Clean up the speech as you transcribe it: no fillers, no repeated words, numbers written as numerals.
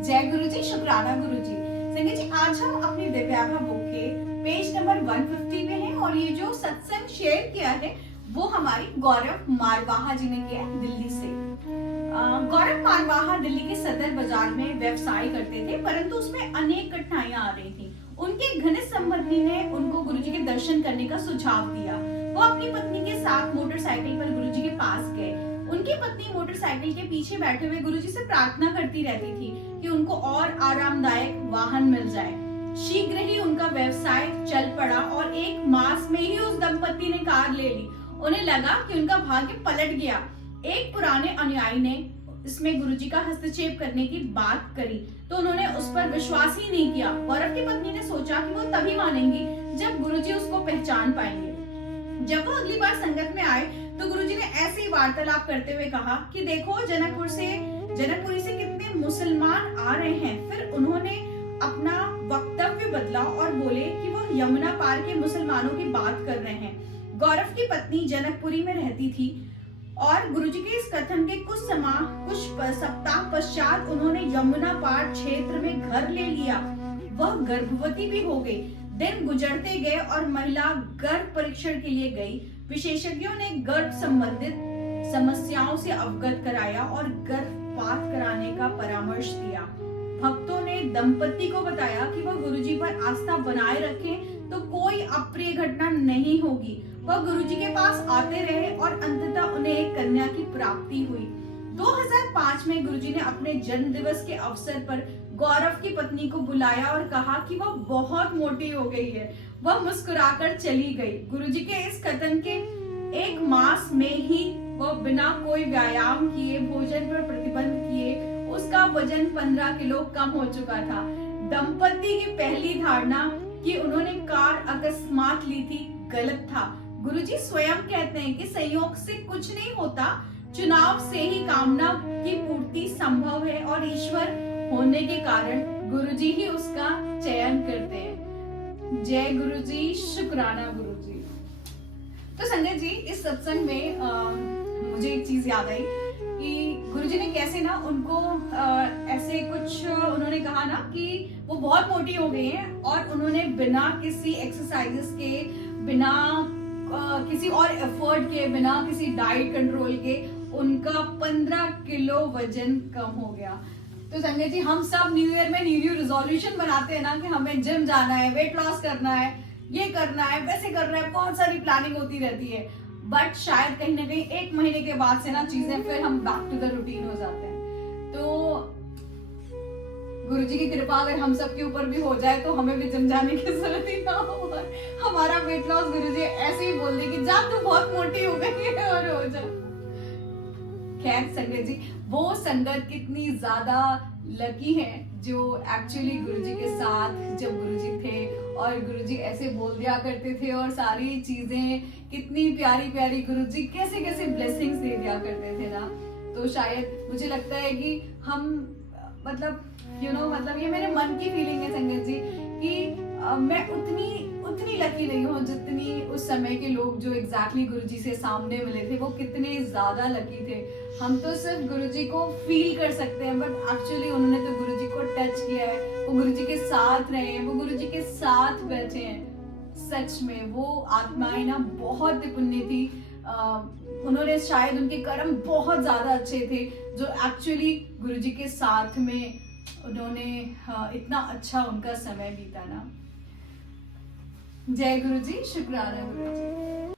जय गुरु जी, शुक्राना गुरु जी। संगत जी, आज हम अपनी दिव्याभा बुक के पेज नंबर 150 में हैं और ये जो सत्संग शेयर किया है वो हमारी गौरव मारवाहा जी ने किया है दिल्ली से। गौरव मारवाहा दिल्ली के सदर बाजार में व्यवसाय करते थे, परंतु उसमें अनेक कठिनाइयां आ रही थी। उनके घनिष्ठ संबंधी ने उनको गुरुजी के दर्शन करने का सुझाव दिया। वो अपनी पत्नी के साथ मोटरसाइकिल पर गुरुजी के पास गए। उनकी पत्नी मोटरसाइकिल के पीछे बैठे हुए गुरुजी से प्रार्थना करती रहती थी कि उनको और आरामदायक वाहन मिल जाए। शीघ्र ही उनका व्यवसाय चल पड़ा और 1 मास में ही उस दंपति ने कार ले ली। उन्हें लगा कि उनका भाग्य पलट गया। एक पुराने अनुयायी ने इसमें गुरुजी का हस्तक्षेप करने की बात करी तो उन्होंने उस पर विश्वास ही नहीं किया। गौरव की पत्नी ने सोचा कि वो तभी मानेंगी जब गुरुजी उसको पहचान पाएंगे। जब वो अगली बार संगत में आए तो गुरुजी ने ऐसे ही वार्तालाप करते हुए कहा कि देखो, जनकपुरी से कितने मुसलमान आ रहे हैं। फिर उन्होंने अपना वक्तव्य बदला और बोले कि वो यमुना पार के मुसलमानों की बात कर रहे हैं। गौरव की पत्नी जनकपुरी में रहती थी और गुरुजी के इस कथन के कुछ सप्ताह पश्चात उन्होंने यमुना पार क्षेत्र में घर ले लिया। वह गर्भवती भी हो गई। दिन गुजरते गए और महिला गर्भ परीक्षण के लिए गई। विशेषज्ञों ने गर्भ संबंधित समस्याओं से अवगत कराया और गर्भपात कराने का परामर्श दिया। भक्तों ने दंपति को बताया कि वह गुरुजी पर आस्था बनाए रखें तो कोई अप्रिय घटना नहीं होगी। वह गुरुजी के पास आते रहे और अंततः उन्हें एक कन्या की प्राप्ति हुई। 2005 में गुरुजी ने अपने जन्म दिवस के अवसर पर गौरव की पत्नी को बुलाया और कहा कि वह बहुत मोटी हो गई है। वह मुस्कुराकर चली गई। गुरुजी के इस कथन के 1 मास में ही वह बिना कोई व्यायाम किए, भोजन पर प्रतिबंध किए, उसका वजन 15 किलो कम हो चुका था। दंपति की पहली धारणा कि उन्होंने कार अकस्मात ली थी गलत था। गुरुजी स्वयं कहते हैं कि संयोग से कुछ नहीं होता, चुनाव से ही कामना की पूर्ति संभव है और ईश्वर होने के कारण गुरुजी ही उसका चयन करते हैं। जय गुरुजी, शुक्राना गुरुजी। तो संगत जी, इस सत्संग में मुझे एक चीज याद आई कि गुरुजी ने कैसे ना उनको ऐसे कुछ उन्होंने कहा ना कि वो बहुत मोटी हो गई हैं और उन्होंने बिना किसी एक्सरसाइजेस के, बिना किसी और एफर्ट के, बिना किसी डाइट कंट्रोल के उनका 15 किलो वजन कम हो गया। तो संजय जी, हम सब न्यू ईयर में न्यू रिजोल्यूशन बनाते हैं ना कि हमें जिम जाना है, वेट लॉस करना है, ये करना है, वैसे करना है, बहुत सारी प्लानिंग होती रहती है। बट शायद कहीं ना कहीं 1 महीने के बाद से ना चीजें फिर हम बैक टू द रूटीन हो जाते हैं। तो गुरुजी की कृपा अगर हम सब के ऊपर भी हो जाए तो हमें भी जिम जाने की जरूरत ही ना हो। हमारा वेट लॉस गुरुजी ऐसे ही बोल दे कि जा तू बहुत मोटी हो गई है और हो जा। खैर संगत जी, वो संगत कितनी ज्यादा लकी है जो एक्चुअली गुरुजी के साथ जब गुरुजी थे और गुरुजी ऐसे बोल दिया करते थे और सारी चीजें कितनी प्यारी प्यारी गुरुजी कैसे कैसे ब्लेसिंग्स दे दिया करते थे ना। तो शायद मुझे लगता है कि हम मतलब मतलब ये मेरे मन की फीलिंग है संगत जी कि मैं उतनी लकी नहीं हूँ जितनी उस समय के लोग जो एग्जैक्टली गुरुजी से सामने मिले थे वो कितने ज्यादा लकी थे। हम तो सिर्फ गुरुजी को फील कर सकते हैं, बट एक्चुअली उन्होंने तो गुरुजी को टच किया है, वो गुरुजी के साथ रहे हैं, वो गुरुजी के साथ बैठे हैं। सच में वो आत्माएं ना बहुत पुण्य थी। उन्होंने शायद उनके कर्म बहुत ज्यादा अच्छे थे जो एक्चुअली गुरुजी के साथ में उन्होंने इतना अच्छा उनका समय बीता ना। जय गुरुजी, शुक्राना गुरुजी।